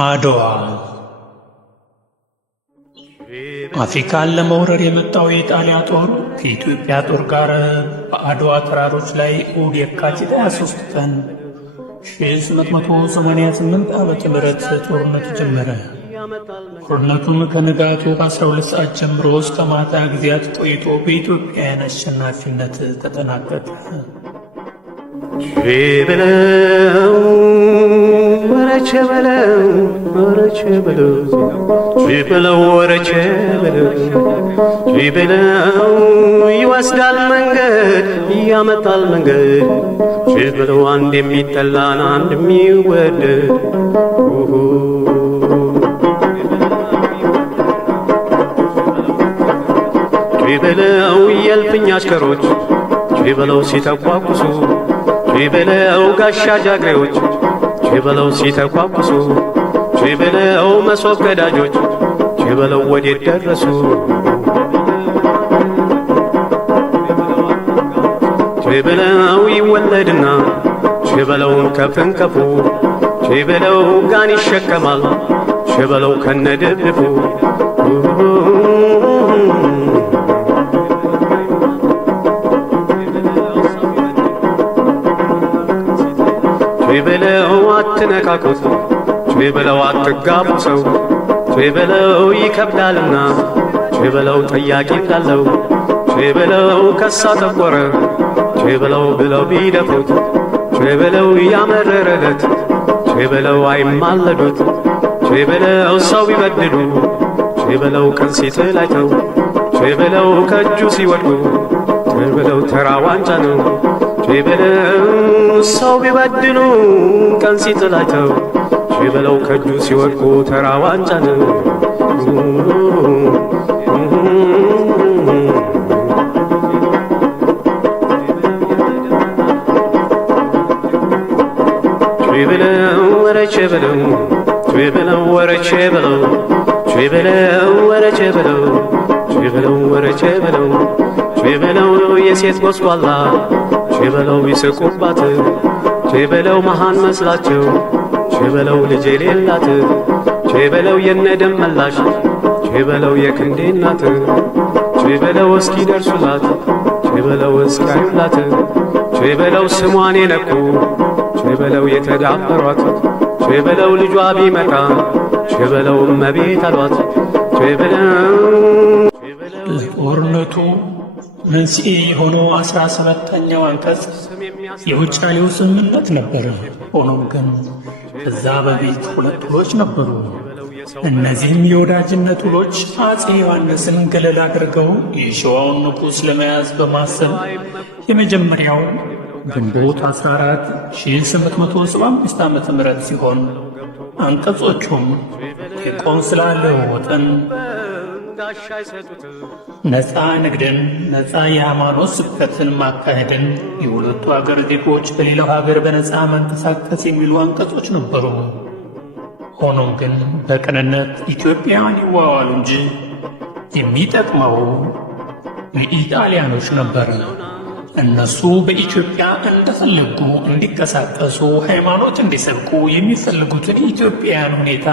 አድዋ አፍሪካን ለመውረር የመጣው የጣሊያን ጦር ከኢትዮጵያ ጦር ጋር በአድዋ ተራሮች ላይ እሁድ የካቲት 23 ቀን 1888 ዓመተ ምህረት ጦርነቱ ጀመረ። ጦርነቱም ከንጋቱ በ12 ሰዓት ጀምሮ እስከ ማታ ጊዜያት ቆይቶ በኢትዮጵያውያን አሸናፊነት ተጠናቀቀ። ይወስዳል መንገድ ያመጣል መንገድ ችበለው አንድ የሚጠላን አንድ የሚወደድ ችበለው የእልፍኝ አሽከሮች ችበለው ሲተቋቁሱ ችበለው ጋሻ ጃግሬዎች ችበለው ሲተቋቁሱ ችበለው መሶብ ገዳጆች ችበለው ወዴት ደረሱ ችበለው ይወለድና ችበለውን ከፍንከፉ ችበለው ጋን ይሸከማል ችበለው ከነድብድቡ ችበለው አትነካኩት ችበለው አትጋቡ ሰው ችበለው ይከብዳልና ችበለው ጠያቂ እንዳለው ችበለው ከሳ ጠቆረ ችበለው ብለው ቢደፉት ችበለው ያመረረለት ችበለው አይማለዱት ችበለው ሰው ቢበድሉ ችበለው ቀን ሲጥላቸው ችበለው ከእጁ ሲወድቁ ችበለው ተራ ዋንጫ ነው ችበለው ሰው ቢበድሉ ቀን ሲጥላቸው ችበለው ከእጁ ሲወድቁ ተራ ዋንጫ ነው። ችበለው ወረ ችበለው ችበለው ወረ ችበለው ችበለው ወረ ችበለው ችበለው ወረ ችበለው ችበለው የሴት ጎስቋላ ችበለው ይስቁባት ችበለው መሃን መስላቸው ችበለው ልጅ የሌላት ችበለው የነደም መላሽ ችበለው የክንዴ እናት ችበለው እስኪ ደርሱላት ችበለው እስካዩላት ችበለው ስሟን የነኩ ችበለው የተዳፈሯት ችበለው ልጇ ቢመጣ ችበለው እመቤት አሏት ችበለው ለጦርነቱ መንስኤ የሆነው 17ኛው አንቀጽ የውጫሌው ስምምነት ነበር። ሆኖም ግን ከዛ በፊት ሁለት ውሎች ነበሩ። እነዚህም የወዳጅነት ውሎች አፄ ዮሐንስን ገለል አድርገው የሸዋውን ንጉሥ ለመያዝ በማሰብ የመጀመሪያው ግንቦት 14 1875 ዓመተ ምህረት ሲሆን አንቀጾቹም የቆንስላ ለውጥን፣ ነፃ ንግድን፣ ነፃ የሃይማኖት ስብከትን ማካሄድን፣ የሁለቱ አገር ዜጎች በሌላው ሀገር በነፃ መንቀሳቀስ የሚሉ አንቀጾች ነበሩ። ሆኖም ግን በቅንነት ኢትዮጵያውያን ይዋዋሉ እንጂ የሚጠቅመው ለኢጣሊያኖች ነበር። እነሱ በኢትዮጵያ እንደፈለጉ እንዲንቀሳቀሱ፣ ሃይማኖት እንዲሰብኩ የሚፈልጉትን የኢትዮጵያን ሁኔታ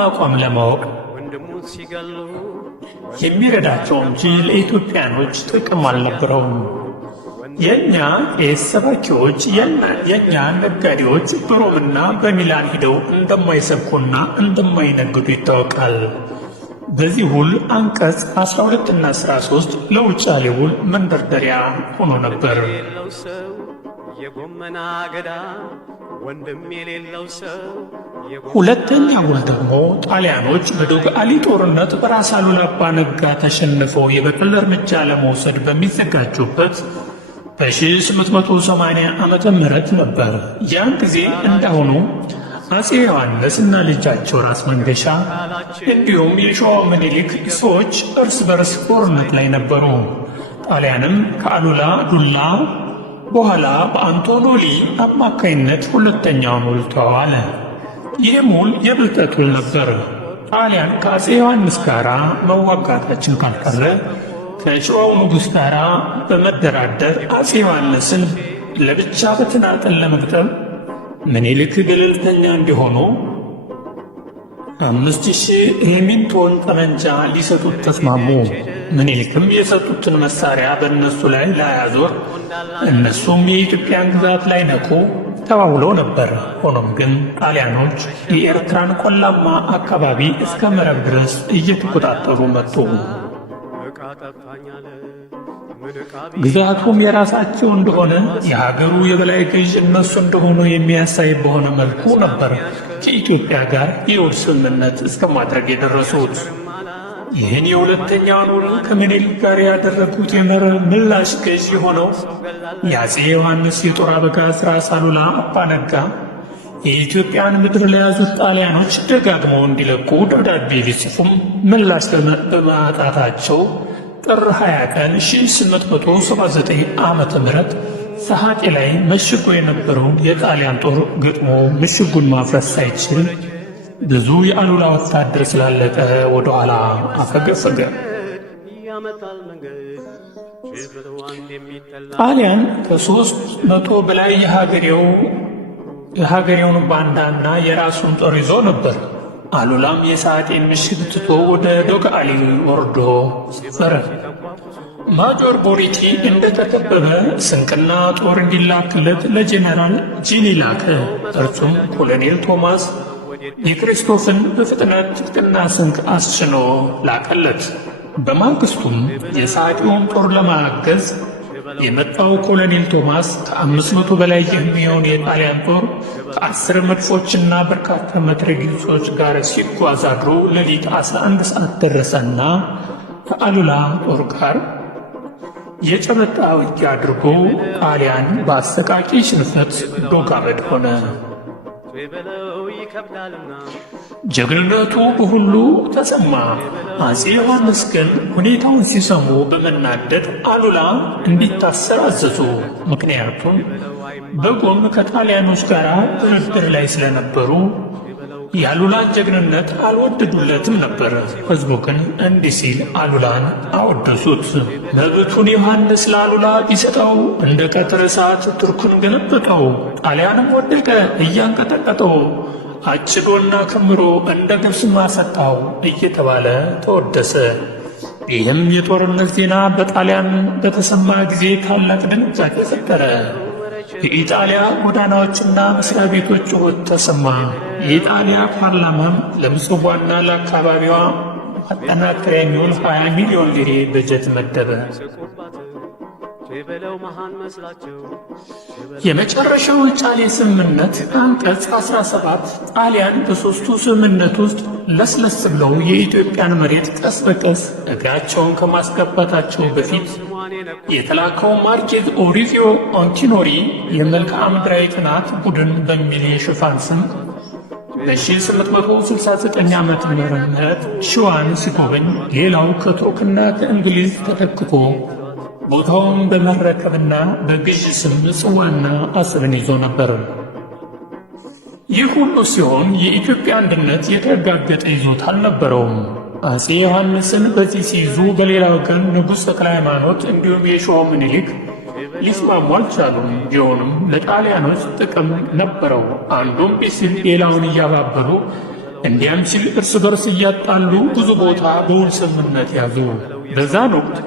አቋም ለማወቅ የሚረዳቸው እንጂ ለኢትዮጵያኖች ጥቅም አልነበረውም። የእኛ ቄስ ሰባኪዎች፣ የእኛ ነጋዴዎች በሮምና በሚላን ሂደው እንደማይሰብኩና እንደማይነግዱ ይታወቃል። በዚህ ውል አንቀጽ 12 እና 13 ለውጫሌ ውል መንደርደሪያ ሆኖ ነበር። ሁለተኛ ውል ደግሞ ጣሊያኖች በዶጋሊ ጦርነት በራስ አሉላ አባ ነጋ ተሸንፈው የበቀል እርምጃ ለመውሰድ በሚዘጋጁበት በ1880 ዓመተ ምህረት ነበር። ያን ጊዜ እንዳሁኑ አፄ ዮሐንስ እና ልጃቸው ራስ መንገሻ እንዲሁም የሸዋው ምኒልክ ሰዎች እርስ በርስ ጦርነት ላይ ነበሩ። ጣሊያንም ከአሉላ ዱላ በኋላ በአንቶኖሊ አማካይነት ሁለተኛውን ውል ተዋዋለ። ይህም ውል የብልጠት ውል ነበር። ጣሊያን ከአፄ ዮሐንስ ጋር መዋጋታችን ካልቀረ ከሸዋው ንጉሥ ጋር በመደራደር አፄ ዮሐንስን ለብቻ በተናጠል ለመግጠም ምኒልክ ገለልተኛ እንዲሆኑ 5000 ሬሚንቶን ጠመንጃ ሊሰጡት ተስማሙ። ምኒልክም የሰጡትን መሳሪያ በእነሱ ላይ ላያዞር እነሱም የኢትዮጵያን ግዛት ላይ ነቁ ተባብለው ነበር። ሆኖም ግን ጣሊያኖች የኤርትራን ቆላማ አካባቢ እስከ መረብ ድረስ እየተቆጣጠሩ መጡ። ግዛቱም የራሳቸው እንደሆነ የሀገሩ የበላይ ገዥ እነሱ እንደሆኑ የሚያሳይ በሆነ መልኩ ነበር ከኢትዮጵያ ጋር የውል ስምምነት እስከ ማድረግ የደረሱት። ይህን የሁለተኛውን ውል ከምኒልክ ጋር ያደረጉት የመረብ ምላሽ ገዥ የሆነው የአፄ ዮሐንስ የጦር አበጋዝ ራስ አሉላ አባ ነጋ የኢትዮጵያን ምድር ለያዙት ጣሊያኖች ደጋግመው እንዲለቁ ደብዳቤ ቢጽፉም ምላሽ በማጣታቸው ጥር 20 ቀን 1879 ዓመተ ምህረት ሰሐጤ ላይ መሽጎ የነበረውን የጣሊያን ጦር ገጥሞ ምሽጉን ማፍረስ ሳይችል ብዙ የአሉላ ወታደር ስላለቀ ወደ ኋላ አፈገፈገ። ጣሊያን ከ300 በላይ የሀገሬውን ባንዳና የራሱን ጦር ይዞ ነበር። አሉላም የሰዓቴን ምሽግ ትቶ ወደ ዶጋሊ ወርዶ ሰፈረ። ማጆር ቦሪቲ እንደተከበበ ስንቅና ጦር እንዲላክለት ለጄኔራል ጂኒ ላከ። እርሱም ኮሎኔል ቶማስ የክሪስቶፍን በፍጥነት ትጥቅና ስንቅ አስጭኖ ላከለት። በማግስቱም የሰዓቴውን ጦር ለማገዝ የመጣው ኮሎኔል ቶማስ ከ500 በላይ የሚሆን የጣሊያን ጦር ከ10 መድፎችና በርካታ መትረጊሶች ጋር ሲጓዝ አድሮ ሌሊት 11 ሰዓት ደረሰና ከአሉላ ጦር ጋር የጨበጣ ውጊያ አድርጎ ጣሊያን በአሰቃቂ ሽንፈት ዶጋመድ ሆነ። ጀግንነቱ በሁሉ ተሰማ። አፄ ዮሐንስ ግን ሁኔታውን ሲሰሙ በመናደድ አሉላ እንዲታሰር አዘዙ። ምክንያቱም በጎን ከጣሊያኖች ጋር ድርድር ላይ ስለነበሩ የአሉላን ጀግንነት አልወደዱለትም ነበር። ሕዝቡ ግን እንዲህ ሲል አሉላን አወደሱት። መብቱን ዮሐንስ ለአሉላ ቢሰጠው እንደ ቀትር እሳት ቱርኩን ገለበጠው፣ ጣሊያንም ወደቀ እያንቀጠቀጠው፣ አጭዶና ከምሮ እንደ ገብስ ማሰጣው እየተባለ ተወደሰ። ይህም የጦርነት ዜና በጣሊያን በተሰማ ጊዜ ታላቅ ድንጋጤ ፈጠረ። የኢጣሊያ ጎዳናዎችና መስሪያ ቤቶች ጩኸት ተሰማ። የኢጣሊያ ፓርላማም ለምጽዋና ለአካባቢዋ ማጠናከሪያ የሚውል 20 ሚሊዮን ሊሬ በጀት መደበ። የመጨረሻው ጫሌ ስምምነት አንቀጽ 17 ጣሊያን በሦስቱ ስምምነት ውስጥ ለስለስ ብለው የኢትዮጵያን መሬት ቀስ በቀስ እግራቸውን ከማስገባታቸው በፊት የተላከው ማርኬዝ ኦሪቪዮ አንቲኖሪ የመልክዓ ምድራዊ ጥናት ቡድን በሚል የሽፋን ስም በ1869 ዓመተ ምህረት ሸዋን ሲጎበኝ ሌላው ከቱርክና ከእንግሊዝ ተተክቶ ቦታውን በመረከብና በግዥ ስም ምጽዋና አሰብን ይዞ ነበር። ይህ ሁሉ ሲሆን የኢትዮጵያ አንድነት የተረጋገጠ ይዞታ አልነበረውም። አፄ ዮሐንስን በዚህ ሲይዙ፣ በሌላ ወገን ንጉሥ ተክለ ሃይማኖት እንዲሁም የሸዋው ምኒልክ ሊስማሙ አልቻሉም። ቢሆንም ለጣሊያኖች ጥቅም ነበረው። አንዱም ቢስል ሌላውን እያባበሉ እንዲያም ሲል እርስ በርስ እያጣሉ ብዙ ቦታ በውል ስምምነት ያዙ። በዛን ወቅት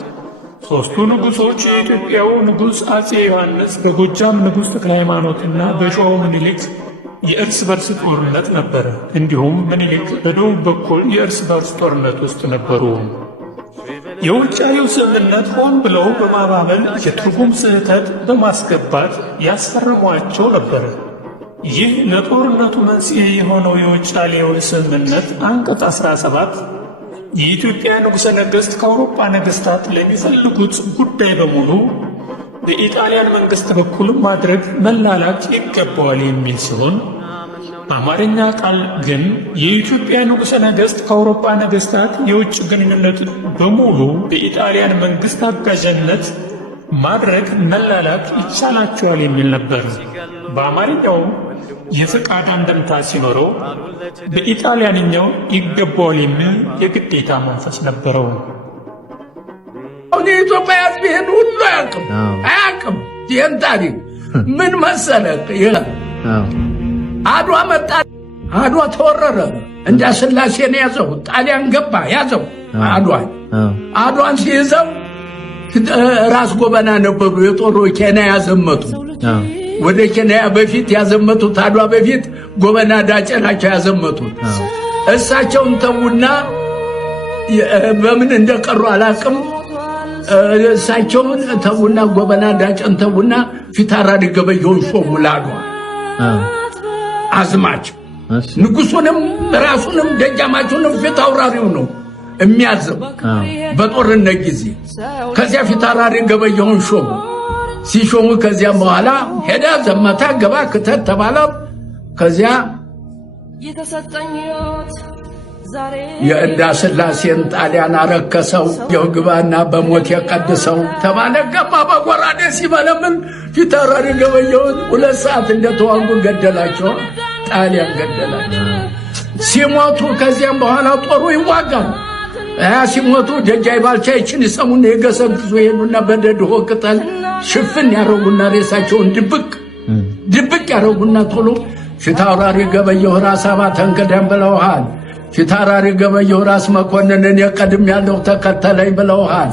ሦስቱ ንጉሶች የኢትዮጵያው ንጉሥ አፄ ዮሐንስ በጎጃም ንጉሥ ተክለ ሃይማኖትና በሸዋው ምኒልክ የእርስ በርስ ጦርነት ነበር። እንዲሁም ምኒልክ በደቡብ በኩል የእርስ በርስ ጦርነት ውስጥ ነበሩ። የውጫሌው ስምምነት ሆን ብለው በማባበል የትርጉም ስህተት በማስገባት ያስፈረሟቸው ነበር። ይህ ለጦርነቱ መንስኤ የሆነው የውጫሌው ስምምነት አንቀጽ 17 የኢትዮጵያ ንጉሠ ነገሥት ከአውሮፓ ነገሥታት ለሚፈልጉት ጉዳይ በሙሉ በኢጣሊያን መንግሥት በኩል ማድረግ መላላክ ይገባዋል የሚል ሲሆን፣ በአማርኛ ቃል ግን የኢትዮጵያ ንጉሠ ነገሥት ከአውሮፓ ነገሥታት የውጭ ግንኙነት በሙሉ በኢጣሊያን መንግሥት አጋዥነት ማድረግ መላላክ ይቻላቸዋል የሚል ነበር። በአማርኛው የፈቃድ አንድምታ ሲኖረው፣ በኢጣሊያንኛው ይገባዋል የሚል የግዴታ መንፈስ ነበረው። የኢትዮጵያ ሕዝብ ይሄን ሁሉ አያውቅም። ይህን ታሪክ ምን መሰለህ? አድዋ መጣ አድዋ ተወረረ። እንዳስላሴን ያዘው፣ ጣሊያን ገባ ያዘው አድዋን። አድዋን ሲይዘው ራስ ጎበና ነበሩ የጦሩ ኬንያ ያዘመቱ። ወደ ኬንያ በፊት ያዘመቱት አድዋ በፊት ጎበና ዳጨ ናቸው ያዘመቱት። እሳቸውን ተውና በምን እንደቀሩ አላቅም። እሳቸውን ተውና ጎበና ዳጨን ተውና ፊታውራሪ ገበየሁን ሾሙ ለአድዋ አዝማች። ንጉሱንም ራሱንም ደጃማቹንም ፊታውራሪው ነው የሚያዘው በጦርነት ጊዜ። ከዚያ ፊታውራሪ ገበየሁን ሾሙ። ሲሾሙ ከዚያም በኋላ ሄዳ ዘመታ ገባ ክተት ተባለ። ከዚያ የእንዳስላሴን ጣሊያን አረከሰው፣ የግባና በሞት የቀድሰው ተባለ። ገባ በጎራዴ ሲመለምን ፊታውራሪ ገበየሁን 2 ሰዓት እንደተዋጉ ገደላቸው። ጣሊያን ገደላቸው። ሲሞቱ ከዚያም በኋላ ጦሩ ይዋጋል። ሲሞቱ ደጃይ ባልቻ ይችን ይሰሙና የገሰግሱ ሄዱና በደድሆ ቅጠል ሽፍን ያረጉና ሬሳቸውን ድብቅ ያረጉና ቶሎ ፊታውራሪ ገበየሁ ራስ አባተን ቀደም ብለውሃል። ፊታውራሪ ገበየሁ ራስ መኮንንን የቀድም ያለው ተከተለኝ ብለውሃል።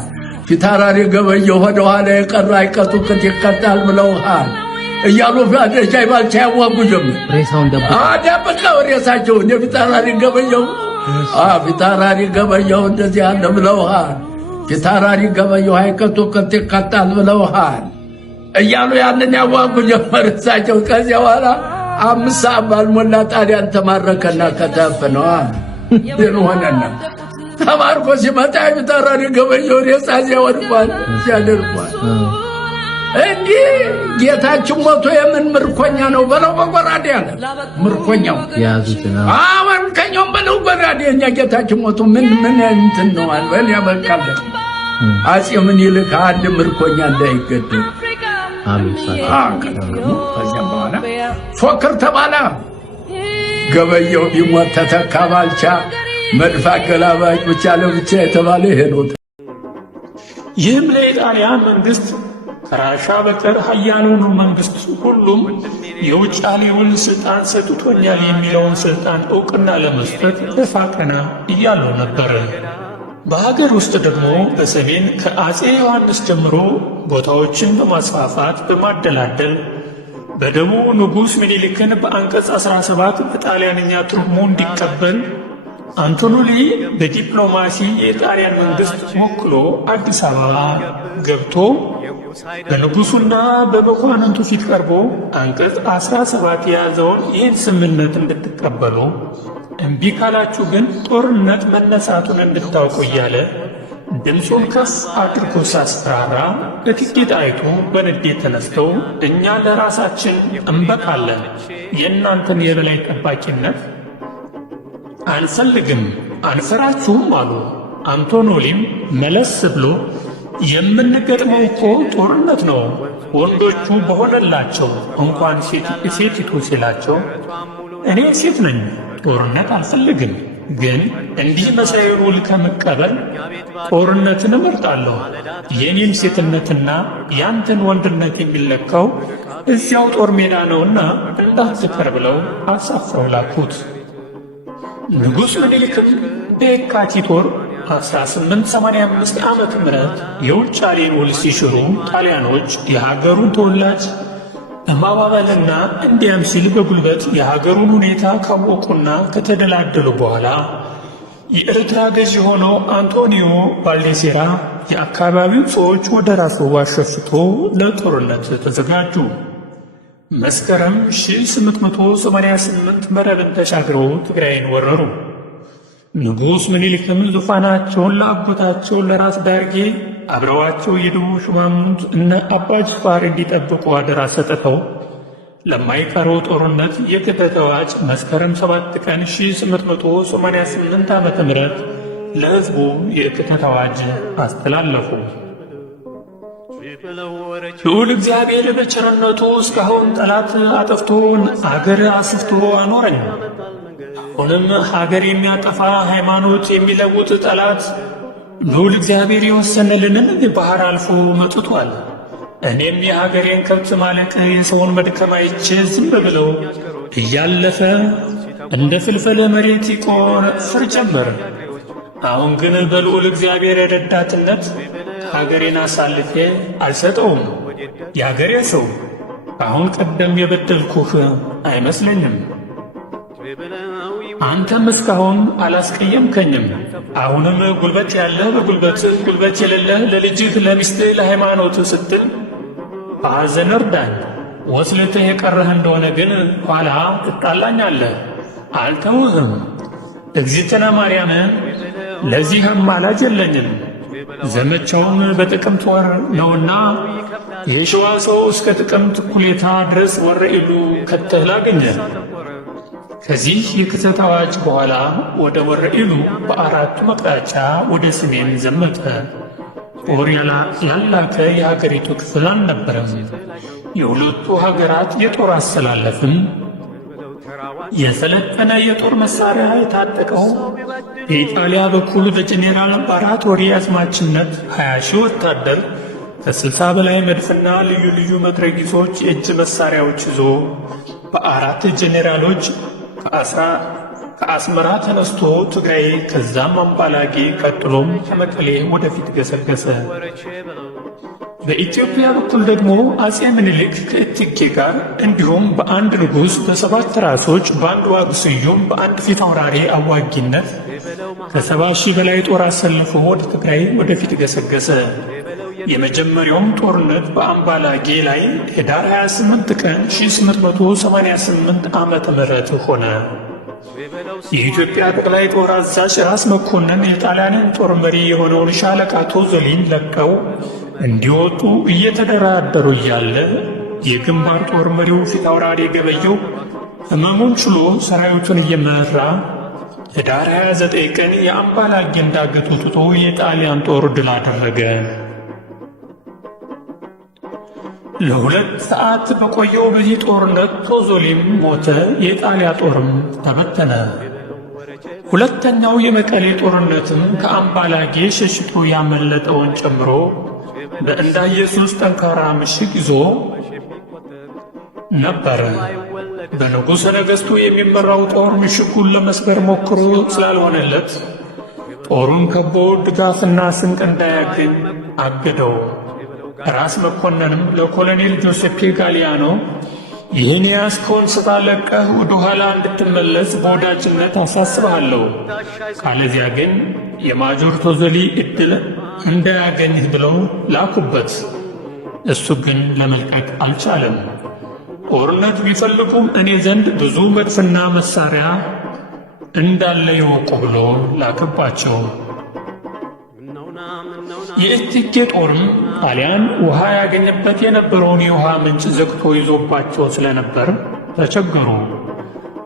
ፊታውራሪ ገበየሁ ወደ ኋላ የቀረ አይቀጡ ቅጥ ይቀጣል ብለውሃል እያሉ ደጃይ ባልቻ ያዋጉ ጀመር። ሬሳውን ደብቀው ሬሳቸውን የፊታውራሪ ገበየሁ ፊታውራሪ ገበየሁ እንደዚህ ያለ ብለውሃል። ፊታውራሪ ገበየሁ አይቀጡ ቅጥ ይቀጣል ብለውሃል እያሉ ያንን ያዋጉ ጀመር እሳቸው። ከዚያ በኋላ 5 ሰዓት ባልሞላ ጣሊያን ተማረከና ከተፈነዋል። ድል ሆነና ተማርኮ ሲመጣ ፊታውራሪ ገበየሁ ሬሳ ሲያወድቋል ሲያደርቋል። እንዲህ ጌታችን ሞቶ የምን ምርኮኛ ነው በለው በጎራዴ ያለ ምርኮኛው ያዙትና ምርኮኛውን በለው ጎራዴ። እኛ ጌታችን ሞቶ ምን እንትን ነው አልበል ያበቃል። አፄ ምኒልክ አንድ ምርኮኛ እንዳይገደል ከዚያም በኋላ ፎክር ተባለ። ገበየሁ ቢሞት ተተካ ባልቻ፣ መድፍ አገላባጭ ብቻ ለብቻ የተባለ ይሄ ነው። ይህም ለኢጣሊያን መንግስት ከራሻ በቀር ኃያሉን መንግስት ሁሉም የውጫሌ ውል ስልጣን ሰጥቶኛል የሚለውን ስልጣን ዕውቅና ለመስጠት ደፋ ቀና እያሉ ነበር። በሀገር ውስጥ ደግሞ በሰሜን ከአፄ ዮሐንስ ጀምሮ ቦታዎችን በማስፋፋት በማደላደል በደቡብ ንጉሥ ምኒልክን በአንቀጽ 17 በጣሊያንኛ ትርጉሙ እንዲቀበል አንቶኖሊ በዲፕሎማሲ የጣሊያን መንግስት ወክሎ አዲስ አበባ ገብቶ በንጉሱና በመኳንንቱ ፊት ቀርቦ አንቀጽ 17 የያዘውን ይህን ስምምነት እንድትቀበሉ እምቢ ካላችሁ ግን ጦርነት መነሳቱን እንድታውቁ እያለ ድምፁን ከፍ አድርጎ ሳስፈራራ እቴጌ ጣይቱ በንዴት ተነስተው እኛ ለራሳችን እንበቃለን፣ የእናንተን የበላይ ጠባቂነት አንፈልግም፣ አንፈራችሁም አሉ። አንቶኖሊም መለስ ብሎ የምንገጥመው እኮ ጦርነት ነው፣ ወንዶቹ በሆነላቸው እንኳን ሴቲቱ ሲላቸው እኔ ሴት ነኝ፣ ጦርነት አልፈልግም፣ ግን እንዲህ መሳዩን ውል ከመቀበል ጦርነትን እመርጣለሁ። የኔም ሴትነትና ያንተን ወንድነት የሚለካው እዚያው ጦር ሜዳ ነውና እንዳትቀር ብለው አሳፍረው ላኩት። ንጉሥ ምኒልክም በየካቲት ወር 1885 ዓመተ ምህረት የውጫሌን ውል ሲሽሩ ጣሊያኖች የሀገሩን ተወላጅ በማባበልና እንዲያም ሲል በጉልበት የሀገሩን ሁኔታ ካወቁና ከተደላደሉ በኋላ የኤርትራ ገዥ የሆነው አንቶኒዮ ቫልዴሴራ የአካባቢው ሰዎች ወደ ራሱ አሸፍቶ ለጦርነት ተዘጋጁ። መስከረም 1888 መረብን ተሻግረው ትግራይን ወረሩ። ንጉሥ ምኒልክም ዙፋናቸውን ለአጎታቸው ለራስ ዳርጌ አብረዋቸው የደቡብ ሹማምንት እነ አባ ጅፋር እንዲጠብቁ አደራ ሰጥተው ለማይቀረው ጦርነት የክተት አዋጅ መስከረም 7 ቀን 1888 ዓመተ ምህረት ለሕዝቡ የክተት አዋጅ አስተላለፉ። ልዑል እግዚአብሔር በቸርነቱ እስካሁን ጠላት አጠፍቶ አገር አስፍቶ አኖረኝ። አሁንም ሀገር የሚያጠፋ ሃይማኖት የሚለውጥ ጠላት ልዑል እግዚአብሔር የወሰነልንን ባህር አልፎ መጥቷል። እኔም የሀገሬን ከብት ማለቅ የሰውን መድከም አይቼ ዝም ብለው እያለፈ እንደ ፍልፈለ መሬት ይቆፈር ጀመር። አሁን ግን በልዑል እግዚአብሔር ረዳትነት ሀገሬን አሳልፌ አልሰጠውም። የአገሬ ሰው አሁን ቀደም የበደልኩህ አይመስለኝም። አንተም እስካሁን አላስቀየምከኝም። አሁንም ጉልበት ያለህ በጉልበትህ፣ ጉልበት የሌለህ ለልጅህ፣ ለሚስትህ፣ ለሃይማኖትህ ስትል በሐዘን እርዳኝ። ወስልትህ የቀረህ እንደሆነ ግን ኋላ ትጣላኛለህ። አልተውህም። እግዝእትነ ማርያምን ለዚህ አማላጅ የለኝም። ዘመቻውም በጥቅምት ወር ነውና የሸዋ ሰው እስከ ጥቅምት እኩሌታ ድረስ ወረኢሉ ከተህ ላገኘ። ከዚህ የክተት አዋጅ በኋላ ወደ ወረኢሉ በአራቱ አቅጣጫ ወደ ሰሜን ዘመተ። ጦር ያላከ የሀገሪቱ ክፍል አልነበረም። የሁለቱ ሀገራት የጦር አሰላለፍም የሰለጠነ የጦር መሳሪያ የታጠቀው በኢጣሊያ በኩል በጄኔራል ባራቶሪ አዝማችነት 20 ሺህ ወታደር ከ60 በላይ መድፍና ልዩ ልዩ መትረጊሶች የእጅ መሳሪያዎች ይዞ በአራት ጄኔራሎች ከአስመራ ተነስቶ ትግራይ ከዛም አምባላጌ ቀጥሎም ከመቀሌ ወደፊት ገሰገሰ። በኢትዮጵያ በኩል ደግሞ አጼ ምኒልክ ከእቴጌ ጋር እንዲሁም በአንድ ንጉሥ በሰባት ራሶች በአንድ ዋግ ስዩም በአንድ ፊት አውራሪ አዋጊነት ከ70 ሺህ በላይ ጦር አሰልፎ ወደ ትግራይ ወደፊት ገሰገሰ። የመጀመሪያውም ጦርነት በአምባላጌ ላይ ኅዳር 28 ቀን 1888 ዓመተ ምህረት ሆነ። የኢትዮጵያ ጠቅላይ ጦር አዛዥ ራስ መኮንን የጣሊያንን ጦር መሪ የሆነውን ሻለቃ ቶዞሊን ለቀው እንዲወጡ እየተደራደሩ እያለ የግንባር ጦር መሪው ፊት አውራሪ ገበየው ሕመሙን ችሎ ሰራዊቱን እየመራ ኅዳር 29 ቀን የአምባላጌን ዳገት ወጥቶ የጣሊያን ጦር ድል አደረገ። ለ2 ሰዓት በቆየው በዚህ ጦርነት ቶዞሊም ሞተ። የጣሊያ ጦርም ተበተነ። ሁለተኛው የመቀሌ ጦርነትም ከአምባላጌ ሸሽቶ ያመለጠውን ጨምሮ በእንዳ ኢየሱስ ጠንካራ ምሽግ ይዞ ነበር። በንጉሠ ነገሥቱ የሚመራው ጦር ምሽጉን ለመስበር ሞክሮ ስላልሆነለት ጦሩን ከቦ ድጋፍና ስንቅ እንዳያገኝ አገደው። ራስ መኮንንም ለኮሎኔል ጆሴፔ ጋሊያኖ ይህን ያስከውን ስፍራ ለቀህ ወደ ኋላ እንድትመለስ በወዳጅነት አሳስብሃለሁ፣ ካለዚያ ግን የማጆር ቶዞሊ ዕድል እንዳያገኝህ ብለው ላኩበት። እሱ ግን ለመልቀቅ አልቻለም። ጦርነት ቢፈልጉም እኔ ዘንድ ብዙ መድፍና መሳሪያ እንዳለ ይወቁ ብሎ ላከባቸው። የእቴጌ ጦርም ጣሊያን ውሃ ያገኘበት የነበረውን የውሃ ምንጭ ዘግቶ ይዞባቸው ስለነበር ተቸገሩ።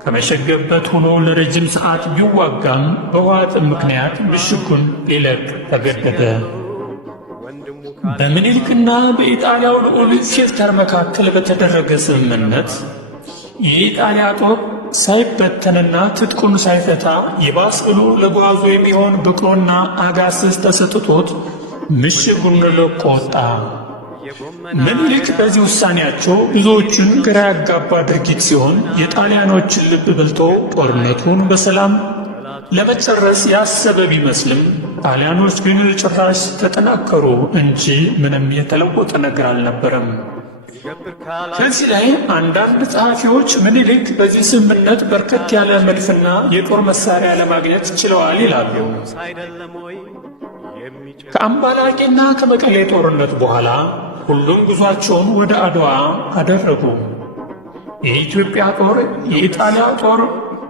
ከመሸገበት ሆኖ ለረጅም ሰዓት ቢዋጋም በውሃ ጥም ምክንያት ምሽጉን ሊለቅ ተገደደ። በምኒልክና በኢጣሊያው ልዑል ፊልተር መካከል በተደረገ ስምምነት የኢጣሊያ ጦር ሳይበተንና ትጥቁን ሳይፈታ ይባስ ብሎ ለጓዙ የሚሆን በቅሎና አጋስስ ተሰጥቶት ምሽጉን ለቆ ወጣ። ምኒልክ በዚህ ውሳኔያቸው ብዙዎችን ግራ ያጋባ ድርጊት ሲሆን የጣሊያኖችን ልብ በልቶ ጦርነቱን በሰላም ለመጨረስ ያሰበ ቢመስልም ጣሊያኖች ግን ጭራሽ ተጠናከሩ እንጂ ምንም የተለወጠ ነገር አልነበረም። ከዚህ ላይ አንዳንድ ጸሐፊዎች ምኒልክ በዚህ ስምምነት በርከት ያለ መድፍና የጦር መሳሪያ ለማግኘት ችለዋል ይላሉ። ከአምባላጌና ከመቀሌ ጦርነት በኋላ ሁሉም ጉዟቸውን ወደ አድዋ አደረጉ። የኢትዮጵያ ጦር የኢጣሊያ ጦር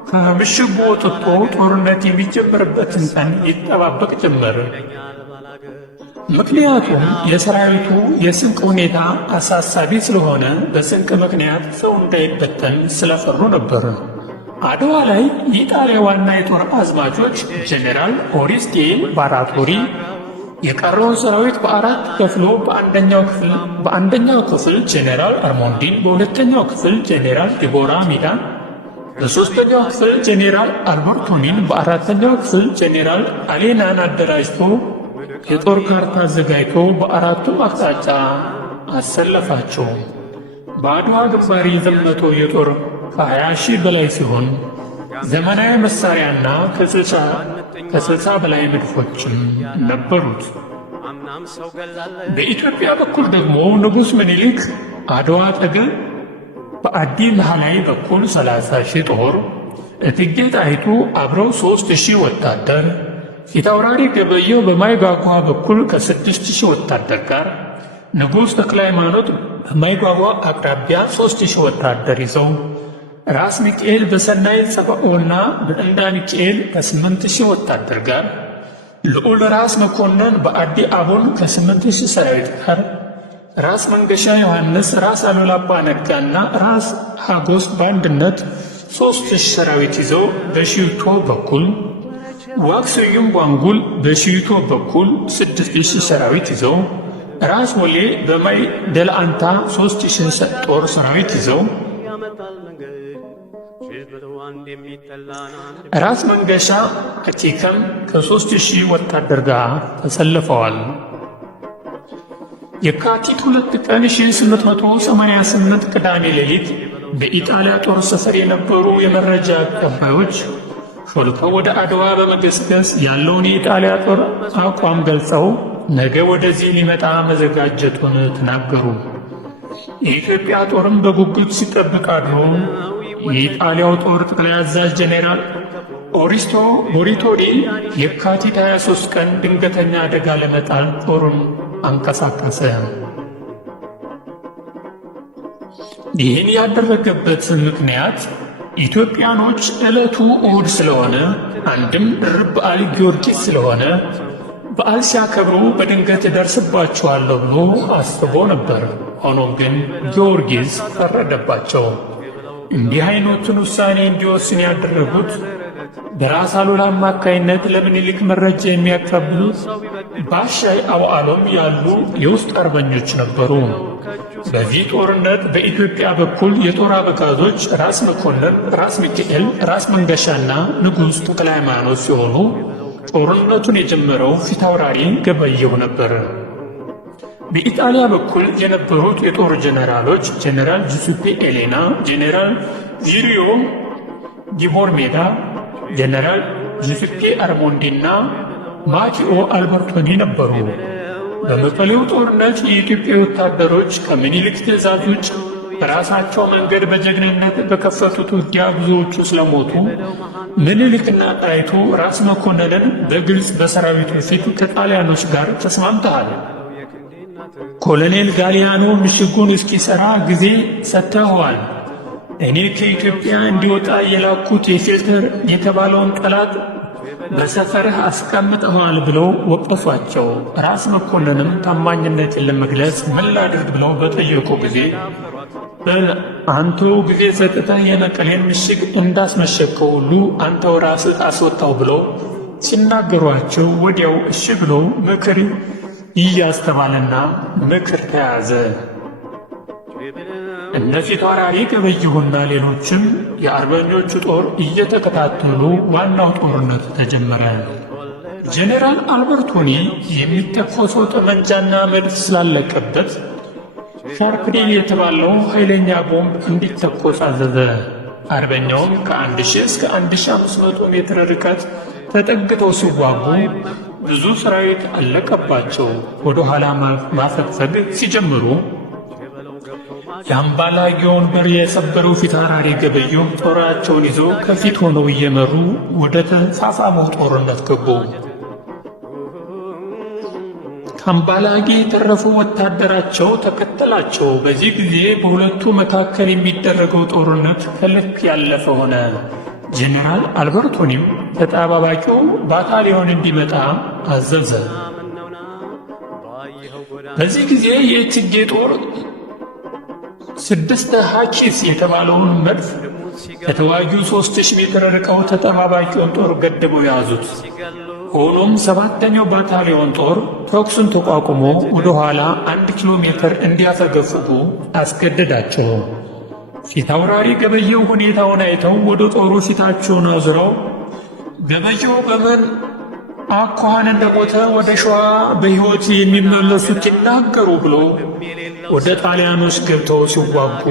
ከምሽጉ ወጥቶ ጦርነት የሚጀምርበትን ቀን ይጠባበቅ ጀመር። ምክንያቱም የሰራዊቱ የስንቅ ሁኔታ አሳሳቢ ስለሆነ በስንቅ ምክንያት ሰው እንዳይበተን ስለፈሩ ነበር። አድዋ ላይ የኢጣሊያ ዋና የጦር አዝማቾች ጄኔራል ኦሪስቴ ባራቶሪ የቀረውን ሰራዊት በአራት ከፍሎ በአንደኛው ክፍል ጄኔራል አርሞንዲን፣ በሁለተኛው ክፍል ጄኔራል ዲቦራ ሚዳን፣ በሦስተኛው ክፍል ጄኔራል አልበርቶኒን፣ በአራተኛው ክፍል ጄኔራል አሌናን አደራጅቶ የጦር ካርታ አዘጋጅቶ በአራቱም አቅጣጫ አሰለፋቸው። በአድዋ ግንባር የዘመተው የጦር ከ20 ሺህ በላይ ሲሆን ዘመናዊ መሳሪያና ከ60 በላይ መድፎችም ነበሩት። በኢትዮጵያ በኩል ደግሞ ንጉሥ ምኒልክ አድዋ አጠገብ በአዲ ላህላይ በኩል 30,000 ጦር፣ እቴጌ ጣይቱ አብረው 3,000 ወታደር፣ ፊታውራሪ ገበየሁ በማይጓጓ በኩል ከ6,000 ወታደር ጋር፣ ንጉሥ ተክለ ሃይማኖት በማይጓጓ አቅራቢያ 3,000 ወታደር ይዘው፣ ራስ ሚካኤል በሰናይ ጸባኦና በእንዳ ሚካኤል ከ8,000 ወታደር ጋር፣ ልዑል ራስ መኮንን በአዲ አቦን ከ8,000 ሰራዊት ጋር፣ ራስ መንገሻ ዮሐንስ፣ ራስ አሉላ አባ ነጋና ራስ ሀጎስ በአንድነት 3,000 ሰራዊት ይዘው በሽዩቶ በኩል፣ ዋክስዩም ቧንጉል በሽዩቶ በኩል 6,000 ሰራዊት ይዘው፣ ራስ ወሌ በማይ ደልአንታ 3,000 ጦር ሰራዊት ይዘው፣ ራስ መንገሻ ከቲከም ከ3,000 ወታደር ጋር ተሰልፈዋል። የካቲት 2 ቀን 1888 ቅዳሜ ሌሊት በኢጣሊያ ጦር ሰፈር የነበሩ የመረጃ አቀባዮች ሾልከው ወደ አድዋ በመገስገስ ያለውን የኢጣሊያ ጦር አቋም ገልጸው ነገ ወደዚህ ሊመጣ መዘጋጀቱን ተናገሩ። የኢትዮጵያ ጦርም በጉጉት ሲጠብቅ አድሮ የኢጣሊያው ጦር ጠቅላይ አዛዥ ጄኔራል ኦሪስቶ ሞሪቶሪ የካቲት 23 ቀን ድንገተኛ አደጋ ለመጣል ጦሩን አንቀሳቀሰ። ይህን ያደረገበት ምክንያት ኢትዮጵያኖች ዕለቱ እሁድ ስለሆነ አንድም ድርብ በዓል ጊዮርጊስ ስለሆነ በዓል ሲያከብሩ በድንገት እደርስባቸዋለሁ ብሎ አስቦ ነበር። ሆኖም ግን ጊዮርጊስ ፈረደባቸው። እንዲህ አይነቱን ውሳኔ እንዲወስን ያደረጉት በራስ አሉላ አማካይነት ለምኒልክ መረጃ የሚያቀብሉት ባሻይ አውዓሎም ያሉ የውስጥ አርበኞች ነበሩ። በዚህ ጦርነት በኢትዮጵያ በኩል የጦር አበጋዞች ራስ መኮንን፣ ራስ ሚካኤል፣ ራስ መንገሻና ንጉሥ ተክለ ሃይማኖት ሲሆኑ ጦርነቱን የጀመረው ፊታውራሪ ገበየሁ ነበር። በኢጣሊያ በኩል የነበሩት የጦር ጄኔራሎች ጄኔራል ጁሱፔ ኤሌና፣ ጄኔራል ቪሪዮ ዲቦርሜዳ፣ ጄኔራል ጁሱፔ አርሞንዲና ማቲኦ አልበርቶኒ ነበሩ። በመቀሌው ጦርነት የኢትዮጵያ ወታደሮች ከምኒልክ ትእዛዝ ውጭ በራሳቸው መንገድ በጀግንነት በከፈቱት ውጊያ ብዙዎቹ ስለሞቱ ምኒልክና ጣይቱ ራስ መኮንንን በግልጽ በሰራዊቱ ፊት ከጣሊያኖች ጋር ተስማምተዋል። ኮሎኔል ጋሊያኖ ምሽጉን እስኪሠራ ጊዜ ሰጥተኸዋል። እኔ ከኢትዮጵያ እንዲወጣ የላኩት የፊልተር የተባለውን ጠላት በሰፈርህ አስቀምጠዋል ብለው ወቀሷቸው። ራስ መኮንንም ታማኝነትን ለመግለጽ ምን ላድርግ ብለው በጠየቁ ጊዜ አንተው ጊዜ ሰጥተህ የመቀሌን ምሽግ እንዳስመሸከው ሁሉ አንተው ራስህ አስወጣው ብለው ሲናገሯቸው ወዲያው እሺ ብለው ምክር ይያስተባልና ምክር ተያዘ። እነ ፊታውራሪ ገበየሁና ሌሎችም የአርበኞቹ ጦር እየተከታተሉ ዋናው ጦርነት ተጀመረ። ጄኔራል አልበርቶኒ የሚተኮሰው ጠመንጃና መድፍ ስላለቀበት ሻርፕዲል የተባለው ኃይለኛ ቦምብ እንዲተኮስ አዘዘ። አርበኛውም ከ1000 እስከ 1500 ሜትር ርቀት ተጠግተው ሲዋጉ ብዙ ሰራዊት አለቀባቸው። ወደ ኋላ ማፈግፈግ ሲጀምሩ የአምባላጌውን በር የሰበረው ፊታውራሪ ገበየሁ ጦራቸውን ይዘው ከፊት ሆነው እየመሩ ወደ ተፋፋመው ጦርነት ገቡ። ከአምባላጌ የተረፉ ወታደራቸው ተከተላቸው። በዚህ ጊዜ በሁለቱ መካከል የሚደረገው ጦርነት ከልክ ያለፈ ሆነ። ጄኔራል አልበርቶኒም ተጠባባቂው ባታሊዮን እንዲመጣ አዘዘ። በዚህ ጊዜ የእቴጌ ጦር 6 ሃቺስ የተባለውን መድፍ ከተዋጊው 3000 ሜትር ርቀው ተጠባባቂውን ጦር ገድበው ያዙት። ሆኖም 7ኛው ባታሊዮን ጦር ተኩሱን ተቋቁሞ ወደ ኋላ 1 ኪሎ ሜትር እንዲያፈገፍጉ አስገደዳቸው። ፊታውራሪ ገበየሁ ሁኔታውን አይተው ወደ ጦሩ ፊታቸውን አዙረው ገበየሁ በምን አኳኋን እንደሞተ ወደ ሸዋ በሕይወት የሚመለሱት ይናገሩ ብሎ ወደ ጣሊያኖች ገብተው ሲዋጉ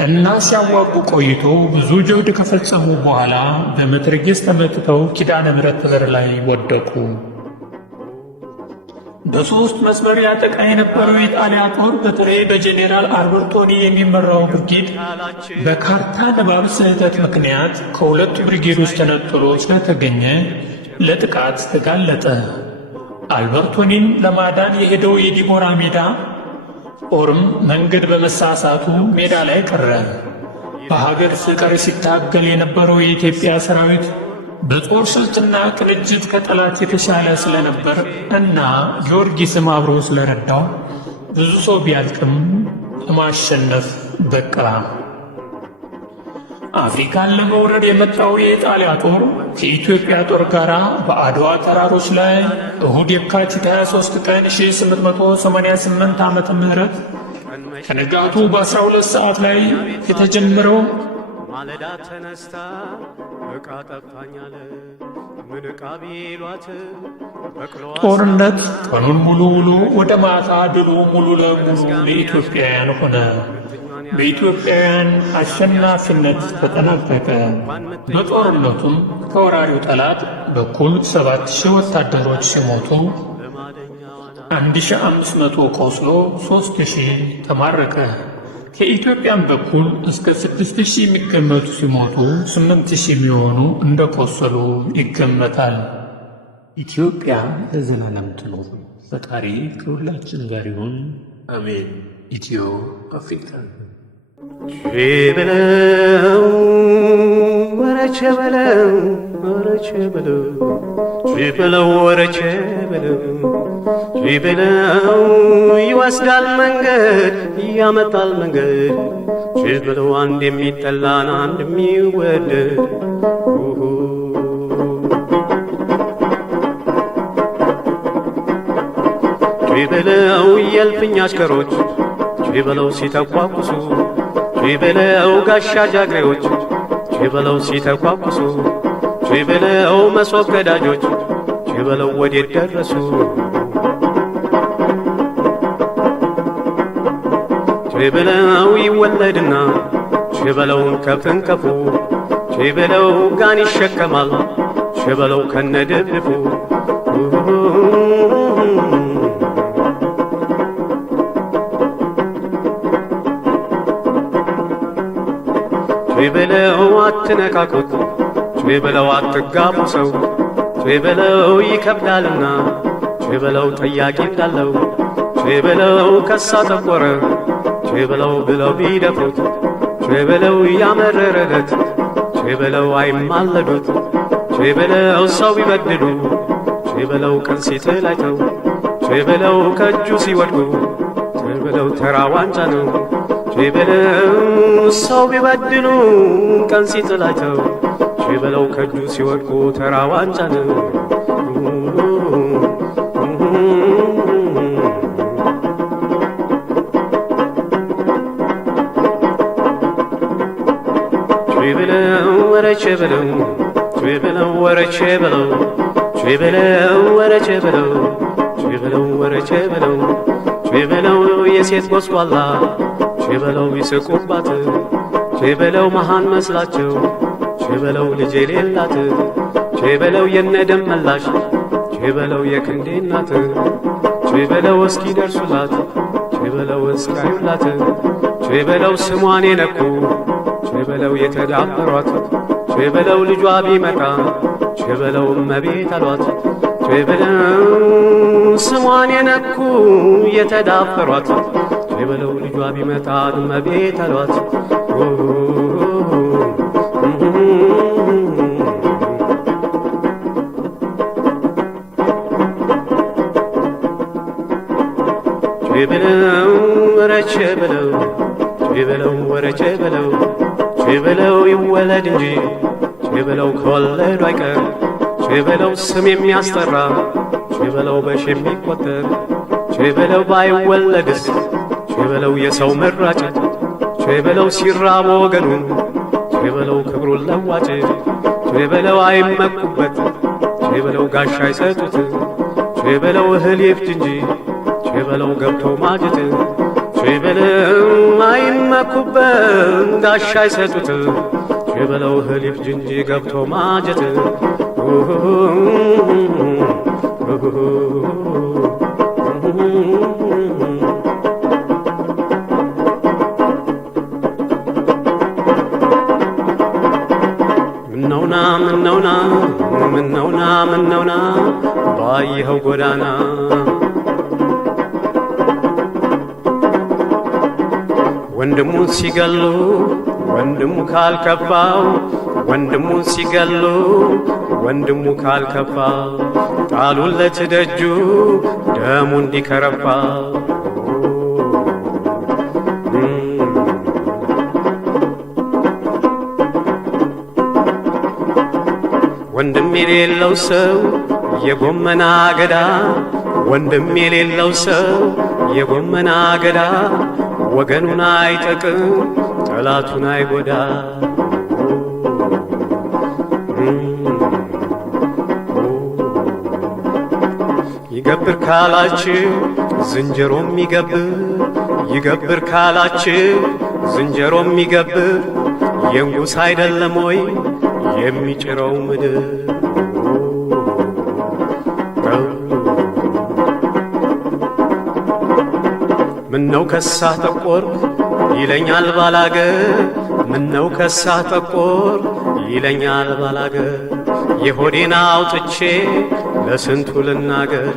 እና ሲያዋጉ ቆይቶ ብዙ ጀብድ ከፈጸሙ በኋላ በመትረየስ ተመትተው ኪዳነ ምሕረት በር ላይ ወደቁ። በሦስት መስመር ያጠቃ የነበረው የጣሊያ ጦር በተለይ በጄኔራል አልበርቶኒ የሚመራው ብርጌድ በካርታ ንባብ ስህተት ምክንያት ከሁለቱ ብርጌዶች ተነጥሎ ስለተገኘ ለጥቃት ተጋለጠ። አልበርቶኒን ለማዳን የሄደው የዲሞራ ሜዳ ጦርም መንገድ በመሳሳቱ ሜዳ ላይ ቀረ። በሀገር ፍቅር ሲታገል የነበረው የኢትዮጵያ ሰራዊት በጦር ስልትና ቅንጅት ከጠላት የተሻለ ስለነበር እና ጊዮርጊስም አብሮ ስለረዳው ብዙ ሰው ቢያልቅም ለማሸነፍ በቃ። አፍሪካን ለመውረድ የመጣው የኢጣሊያ ጦር ከኢትዮጵያ ጦር ጋር በአድዋ ተራሮች ላይ እሁድ የካቲት 23 ቀን 1888 ዓመተ ምህረት ከንጋቱ በ12 ሰዓት ላይ የተጀመረው ማለዳ ተነስታ ዕቃ ጠፋኛለ ምን ዕቃ ቢሏት ጦርነት ቀኑን ሙሉ ውሎ ወደ ማታ ድሉ ሙሉ ለሙሉ ለኢትዮጵያውያን ሆነ። በኢትዮጵያውያን አሸናፊነት ተጠናቀቀ። በጦርነቱም ከወራሪው ጠላት በኩል 7000 ወታደሮች ሲሞቱ 1500 ቆስሎ 3000 ተማረከ። ከኢትዮጵያም በኩል እስከ 6000 የሚገመቱ ሲሞቱ 8000 የሚሆኑ እንደቆሰሉ ይገመታል። ኢትዮጵያ ለዘላለም ትኑር። ፈጣሪ ከሁላችን ጋር ይሁን፣ አሜን። ኢትዮ አፍሪካ ቼበለው ወረቼ በለው ወረቼ በለው ቼበለው ወረቼ በለው ቼበለው ይወስዳል መንገድ ያመጣል መንገድ ቼበለው አንድ የሚጠላን አንድ የሚወደድ ቼበለው የእልፍኝ አሽከሮች ቼበለው ሲተኳኩሱ ቼበለው ጋሻ ጃግሬዎች ቼበለው ሲተኳኩሱ ቼበለው መሶብ ገዳጆች ቼበለው ወዴት ደረሱ ቼበለው ይወለድና ቼበለውን ከፍንከፉ ቼበለው ጋን ይሸከማል ቼበለው ከነድፍድፉ ቼበለው አትነካኩት ቼበለው አትጋቡ ሰው ቼበለው ይከብዳልና ቼበለው ጠያቂ እንዳለው ቼበለው ከሳ ጠቆረ ቼበለው ብለው ቢደፍሩት ቼበለው ያመረረለት ቼበለው አይማለዱት ቼበለው ሰው ቢበድሉ ቼበለው ቀን ሲጥላቸው ቼበለው ከእጁ ሲወድቁ ቼበለው ተራ ዋንጫ ነው ቼበለው ሰው ቢበድሉ ቀን ሲጥላቸው ቼበለው ከእጁ ሲወድቁ ተራ ዋንጫ ነው። ቼበለው ወረቼ በለው ቼበለው ወረቼ በለው ቼበለው ወረቼ በለው ቼበለው ወረቼ በለው ቼበለው የሴት ጎስቋላ ቼበለው ይስቁባት ቼበለው መሃን መስላቸው ቼበለው ልጅ የሌላት ቼበለው የነደም መላሽ ቼበለው የክንዴ እናት ቼበለው እስኪ ደርሱላት ቼበለው እስካዩላት ቼበለው ስሟን የነኩ ቼበለው የተዳፈሯት ቼበለው ልጇ ቢመጣ ቼበለው እመቤት አሏት ቼበለው ስሟን የነኩ የተዳፈሯት ቼበለው ልጇ ቢመጣ እመቤት አሏት ቼበለው ወረቼ በለው ቼበለው ወረቼ በለው ቼበለው ይወለድ እንጂ ቼበለው ከወለዱ አይቀር ቼበለው ስም የሚያስጠራ ቼበለው በሽ የሚቆጠር ቼበለው ባይወለድስ ቼበለው የሰው መራጭ ቼበለው ሲራብ ወገኑን ቼበለው ክብሩን ለዋጭ ቼበለው አይመኩበት ቼበለው ጋሻ አይሰጡት ቼበለው እህል ይፍጅ እንጂ ቼበለው ገብቶ ማጀት ችበለው አይመኩበት ጋሻ አይሰጡት ችበለው እህል ይፍጅ እንጂ ገብቶ ማጀት ምነውና ባየኸው ጎዳና ወንድሙን ሲገሉ ወንድሙ ካልከፋው ወንድሙን ሲገሉ ወንድሙ ካልከፋው ጣሉለት ደጁ ደሙ እንዲከረፋ ወንድም የሌለው ሰው የጎመና አገዳ ወንድም የሌለው ሰው የጎመና አገዳ ወገኑን አይጠቅም ጠላቱን አይጎዳ ይገብር ካላችሁ ዝንጀሮም ይገብር ካላችሁ ዝንጀሮም ይገብር የንጉሥ አይደለም ወይ የሚጭረው ምድር ምነው ከሳህ ጠቆርክ ይለኛል ባላገር ምነው ከሳህ ጠቆርክ ይለኛል ባላገር የሆዴን አውጥቼ ለስንቱ ልናገር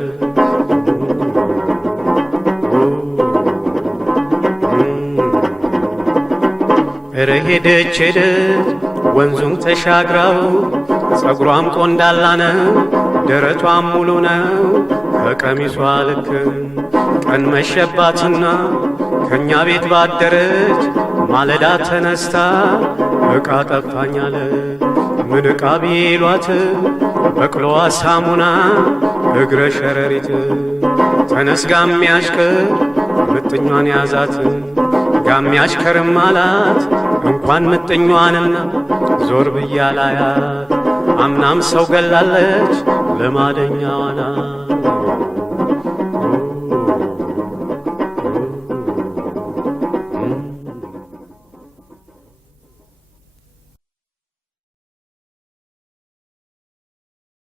እረ ሄደች ወንዙን ተሻግራው ጸጉሯም ቆንዳላ ነው ደረቷም ሙሉ ነው ከቀሚሷ ልክ ቀን መሸባትና ከኛ ቤት ባደረች ማለዳ ተነስታ ዕቃ ጠፋኛለ ምን ዕቃ ቢሏት በቅሎዋ ሳሙና እግረ ሸረሪት ተነስ ጋሚያሽከር ምጥኟን ያዛት ጋሚያሽከርም አላት እንኳን ምጥኟንና ዞር ብያላያት አምናም ሰው ገላለች ለማደኛዋና